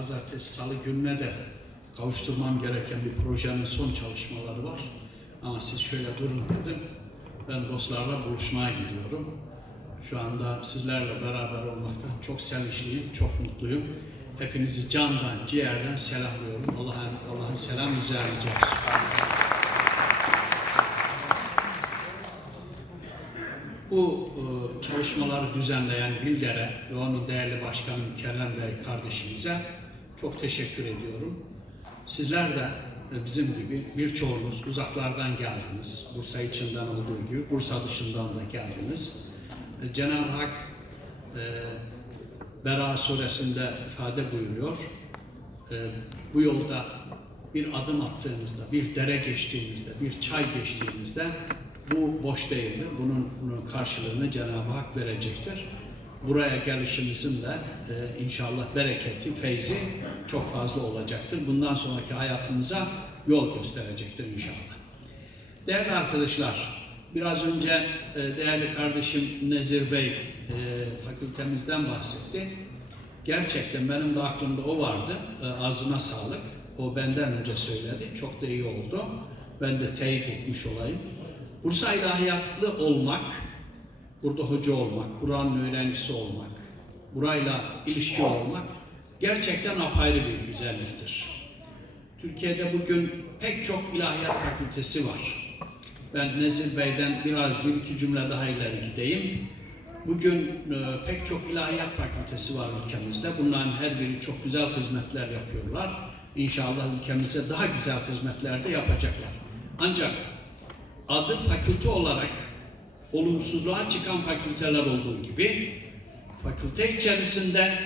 pazartesi, salı gününe de kavuşturmam gereken bir projenin son çalışmaları var. Ama siz şöyle durun dedim. Ben dostlarla buluşmaya gidiyorum. Şu anda sizlerle beraber olmaktan çok sevinçliyim, çok mutluyum. Hepinizi candan, ciğerden selamlıyorum. Allah'ın Allah'ın selamı üzerinize olsun. Bu e, çalışmaları düzenleyen Bilder'e ve onun değerli başkanı Kerem Bey kardeşimize çok teşekkür ediyorum. Sizler de e, bizim gibi birçoğunuz uzaklardan geldiniz. Bursa içinden olduğu gibi Bursa dışından da geldiniz. E, Cenab-ı Hak e, Bera suresinde ifade buyuruyor. E, bu yolda bir adım attığınızda, bir dere geçtiğinizde, bir çay geçtiğinizde bu boş değildir. Bunun, bunun karşılığını Cenab-ı Hak verecektir. Buraya gelişimizin de e, inşallah bereketi, feyzi çok fazla olacaktır. Bundan sonraki hayatımıza yol gösterecektir inşallah. Değerli arkadaşlar, biraz önce e, değerli kardeşim Nezir Bey e, fakültemizden bahsetti. Gerçekten benim de aklımda o vardı. E, ağzına sağlık. O benden önce söyledi. Çok da iyi oldu. Ben de teyit etmiş olayım. Bursa ilahiyatlı olmak, burada hoca olmak, buranın öğrencisi olmak, burayla ilişki olmak gerçekten apayrı bir güzelliktir. Türkiye'de bugün pek çok ilahiyat fakültesi var. Ben Nezir Bey'den biraz bir iki cümle daha ileri gideyim. Bugün e, pek çok ilahiyat fakültesi var ülkemizde. Bunların her biri çok güzel hizmetler yapıyorlar. İnşallah ülkemize daha güzel hizmetler de yapacaklar. Ancak adı fakülte olarak olumsuzluğa çıkan fakülteler olduğu gibi fakülte içerisinde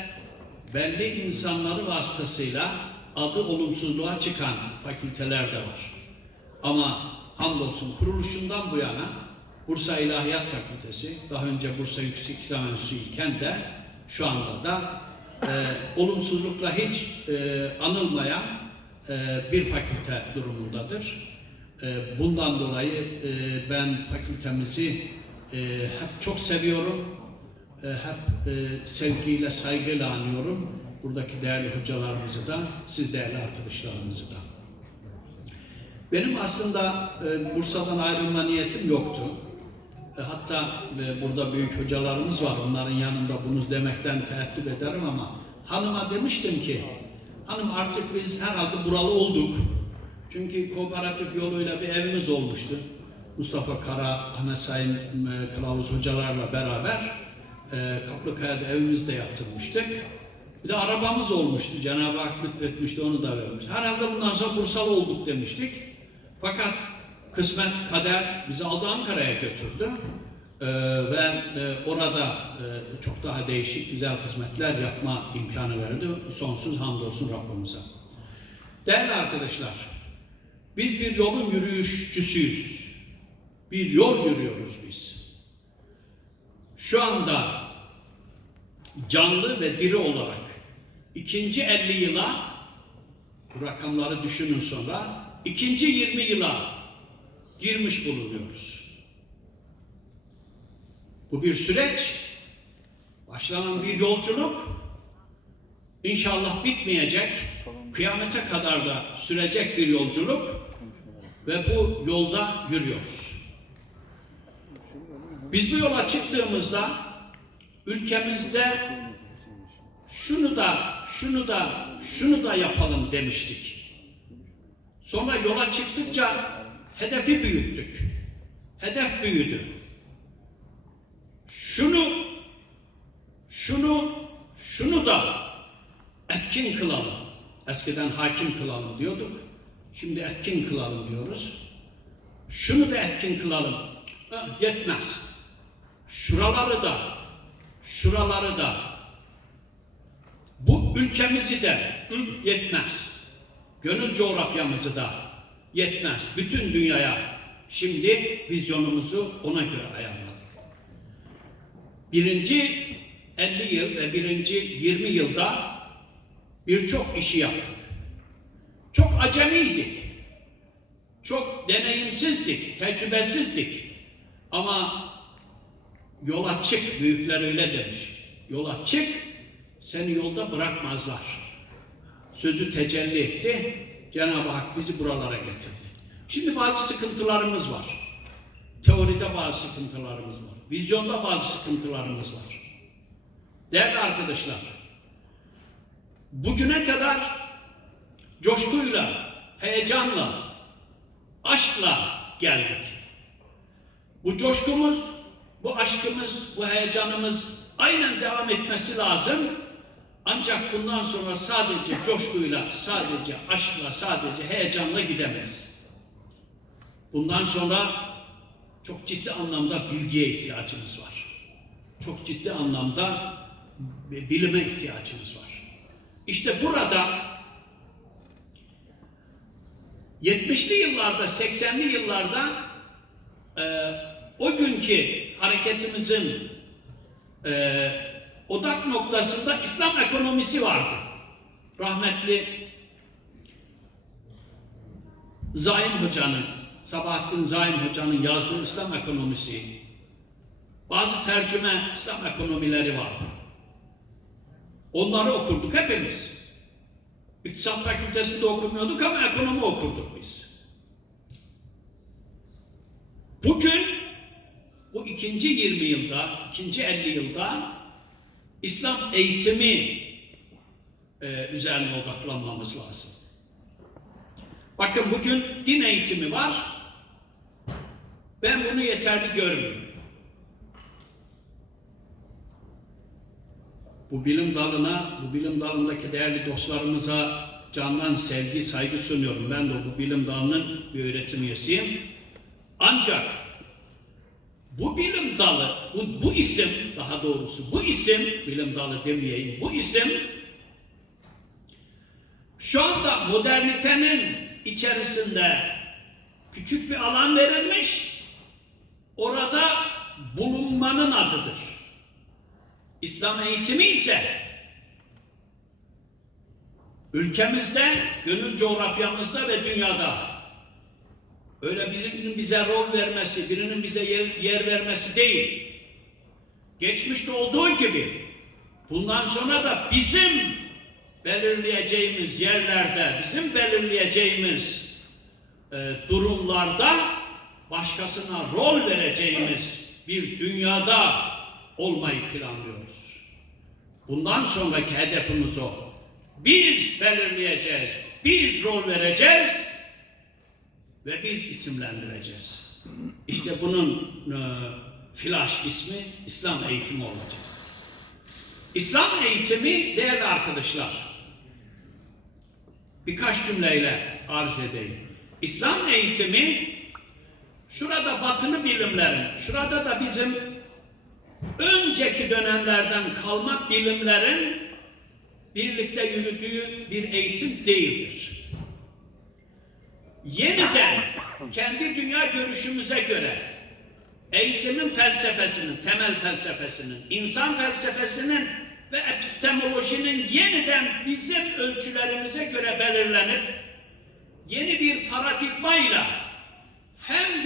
belli insanları vasıtasıyla adı olumsuzluğa çıkan fakülteler de var. Ama hamdolsun kuruluşundan bu yana Bursa İlahiyat Fakültesi, daha önce Bursa Yüksek İslam Enstitüsü iken de şu anda da e, olumsuzlukla hiç e, anılmayan e, bir fakülte durumundadır. E, bundan dolayı e, ben fakültemizi e, hep çok seviyorum, e, hep sevgiyle, saygıyla anıyorum. Buradaki değerli hocalarımızı da, siz değerli arkadaşlarımızı da. Benim aslında Bursa'dan ayrılma niyetim yoktu. Hatta burada büyük hocalarımız var, onların yanında bunu demekten teessüp ederim ama hanıma demiştim ki, hanım artık biz herhalde buralı olduk. Çünkü kooperatif yoluyla bir evimiz olmuştu. Mustafa Kara, Ahmet Sayın e, Kılavuz hocalarla beraber e, Kaplıkaya'da evimizde yaptırmıştık. Bir de arabamız olmuştu. Cenab-ı Hak lütfetmişti, onu da vermiş. Herhalde bundan sonra Bursalı olduk demiştik. Fakat kısmet, kader bizi aldı Ankara'ya götürdü. Ee, ve e, orada e, çok daha değişik, güzel hizmetler yapma imkanı verdi. Sonsuz hamdolsun Rabbimize. Değerli arkadaşlar, biz bir yolun yürüyüşçüsüyüz. Bir yol yürüyoruz biz. Şu anda canlı ve diri olarak ikinci 50 yıla bu rakamları düşünün sonra ikinci 20 yıla girmiş bulunuyoruz. Bu bir süreç, başlanan bir yolculuk, inşallah bitmeyecek, kıyamete kadar da sürecek bir yolculuk ve bu yolda yürüyoruz. Biz bu yola çıktığımızda ülkemizde şunu da, şunu da, şunu da yapalım demiştik. Sonra yola çıktıkça hedefi büyüttük. Hedef büyüdü. Şunu, şunu, şunu da etkin kılalım. Eskiden hakim kılalım diyorduk. Şimdi etkin kılalım diyoruz. Şunu da etkin kılalım. Ha, yetmez. Şuraları da, şuraları da, bu ülkemizi de hı, yetmez. Gönül coğrafyamızı da yetmez. Bütün dünyaya şimdi vizyonumuzu ona göre ayarladık. Birinci 50 yıl ve birinci 20 yılda birçok işi yaptık. Çok acemiydik. Çok deneyimsizdik, tecrübesizdik. Ama yola çık, büyükler öyle demiş. Yola çık, seni yolda bırakmazlar. sözü tecelli etti. Cenab-ı Hak bizi buralara getirdi. Şimdi bazı sıkıntılarımız var. Teoride bazı sıkıntılarımız var. Vizyonda bazı sıkıntılarımız var. Değerli arkadaşlar, bugüne kadar coşkuyla, heyecanla, aşkla geldik. Bu coşkumuz, bu aşkımız, bu heyecanımız aynen devam etmesi lazım. Ancak bundan sonra sadece coşkuyla, sadece aşkla, sadece heyecanla gidemeyiz. Bundan sonra çok ciddi anlamda bilgiye ihtiyacımız var. Çok ciddi anlamda bilime ihtiyacımız var. İşte burada 70'li yıllarda, 80'li yıllarda e, o günkü hareketimizin e, odak noktasında İslam ekonomisi vardı. Rahmetli Zaim Hoca'nın, Sabahattin Zaim Hoca'nın yazdığı İslam ekonomisi, bazı tercüme İslam ekonomileri vardı. Onları okurduk hepimiz. İktisat fakültesinde okumuyorduk ama ekonomi okurduk biz. Bugün bu ikinci 20 yılda, ikinci 50 yılda İslam eğitimi e, üzerine odaklanmamız lazım. Bakın bugün din eğitimi var. Ben bunu yeterli görmüyorum. Bu bilim dalına, bu bilim dalındaki değerli dostlarımıza candan sevgi, saygı sunuyorum. Ben de bu bilim dalının bir öğretim üyesiyim. Ancak bu bilim dalı, bu, bu isim daha doğrusu bu isim, bilim dalı demeyeyim, bu isim şu anda modernitenin içerisinde küçük bir alan verilmiş, orada bulunmanın adıdır. İslam eğitimi ise ülkemizde, gönül coğrafyamızda ve dünyada öyle birinin bize rol vermesi, birinin bize yer, yer vermesi değil. Geçmişte olduğu gibi bundan sonra da bizim belirleyeceğimiz yerlerde, bizim belirleyeceğimiz e, durumlarda başkasına rol vereceğimiz bir dünyada olmayı planlıyoruz. Bundan sonraki hedefimiz o. Biz belirleyeceğiz, biz rol vereceğiz ve biz isimlendireceğiz. İşte bunun e, flash ismi İslam eğitimi olacak. İslam eğitimi değerli arkadaşlar, birkaç cümleyle arz edeyim. İslam eğitimi şurada batılı bilimlerin, şurada da bizim önceki dönemlerden kalma bilimlerin birlikte yürüdüğü bir eğitim değildir. Yeniden kendi dünya görüşümüze göre eğitimin felsefesinin, temel felsefesinin, insan felsefesinin ve epistemolojinin yeniden bizim ölçülerimize göre belirlenip yeni bir paradigmayla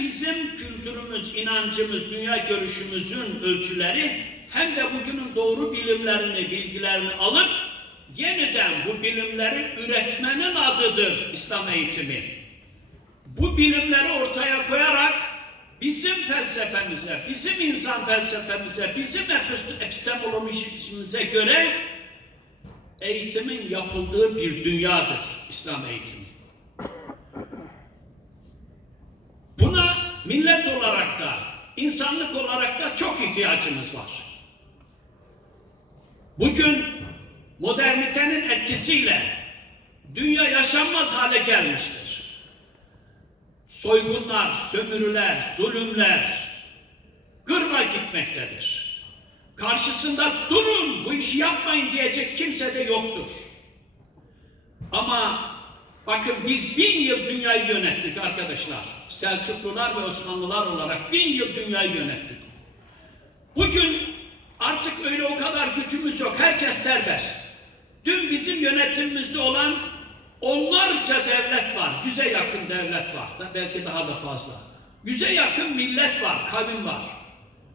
bizim kültürümüz, inancımız, dünya görüşümüzün ölçüleri hem de bugünün doğru bilimlerini, bilgilerini alıp yeniden bu bilimleri üretmenin adıdır İslam eğitimi. Bu bilimleri ortaya koyarak bizim felsefemize, bizim insan felsefemize, bizim epistemolojimize göre eğitimin yapıldığı bir dünyadır İslam eğitimi. Millet olarak da, insanlık olarak da çok ihtiyacımız var. Bugün modernitenin etkisiyle dünya yaşanmaz hale gelmiştir. Soygunlar, sömürüler, zulümler gırla gitmektedir. Karşısında durun, bu işi yapmayın diyecek kimse de yoktur. Ama bakın biz bin yıl dünyayı yönettik arkadaşlar. Selçuklular ve Osmanlılar olarak bin yıl dünyayı yönettik. Bugün artık öyle o kadar gücümüz yok. Herkes serbest. Dün bizim yönetimimizde olan onlarca devlet var. Yüze yakın devlet var. Da belki daha da fazla. Yüze yakın millet var, kavim var.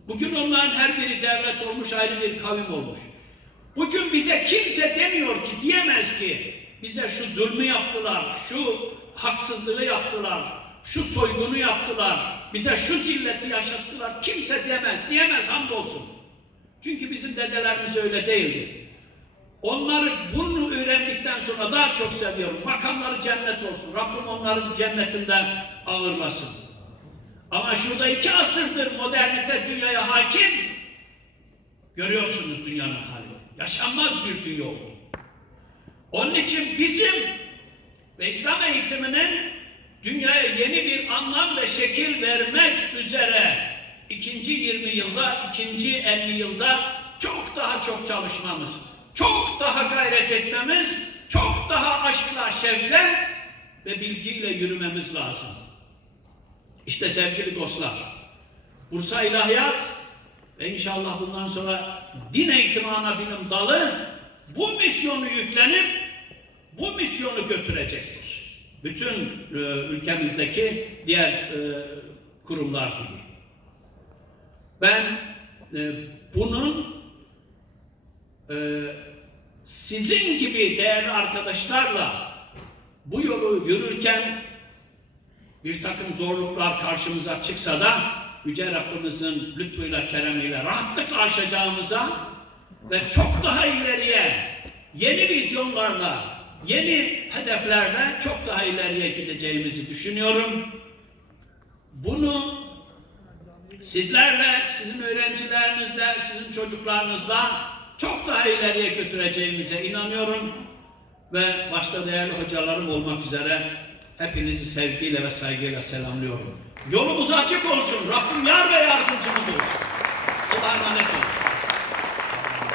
Bugün onların her biri devlet olmuş, ayrı bir kavim olmuş. Bugün bize kimse demiyor ki, diyemez ki, bize şu zulmü yaptılar, şu haksızlığı yaptılar, şu soygunu yaptılar, bize şu zilleti yaşattılar. Kimse diyemez, diyemez hamdolsun. Çünkü bizim dedelerimiz öyle değildi. Onları bunu öğrendikten sonra daha çok seviyorum. Makamları cennet olsun. Rabbim onların cennetinden ağırlasın. Ama şurada iki asırdır modernite dünyaya hakim. Görüyorsunuz dünyanın hali. Yaşanmaz bir dünya oldu. Onun için bizim ve İslam eğitiminin dünyaya yeni bir anlam ve şekil vermek üzere ikinci 20 yılda, ikinci 50 yılda çok daha çok çalışmamız, çok daha gayret etmemiz, çok daha aşkla, şevkle ve bilgiyle yürümemiz lazım. İşte sevgili dostlar, Bursa İlahiyat ve inşallah bundan sonra din eğitimi ana bilim dalı bu misyonu yüklenip bu misyonu götürecektir. Bütün e, ülkemizdeki diğer e, kurumlar gibi. Ben e, bunun e, sizin gibi değerli arkadaşlarla bu yolu yürürken bir takım zorluklar karşımıza çıksa da Yüce Rabbimizin lütfuyla, keremiyle rahatlıkla aşacağımıza ve çok daha ileriye yeni vizyonlarla, yeni hedeflerle çok daha ileriye gideceğimizi düşünüyorum. Bunu sizlerle, sizin öğrencilerinizle, sizin çocuklarınızla çok daha ileriye götüreceğimize inanıyorum. Ve başta değerli hocalarım olmak üzere hepinizi sevgiyle ve saygıyla selamlıyorum. Yolumuz açık olsun. Rabbim yar ve yardımcımız olsun. Allah'a emanet olun.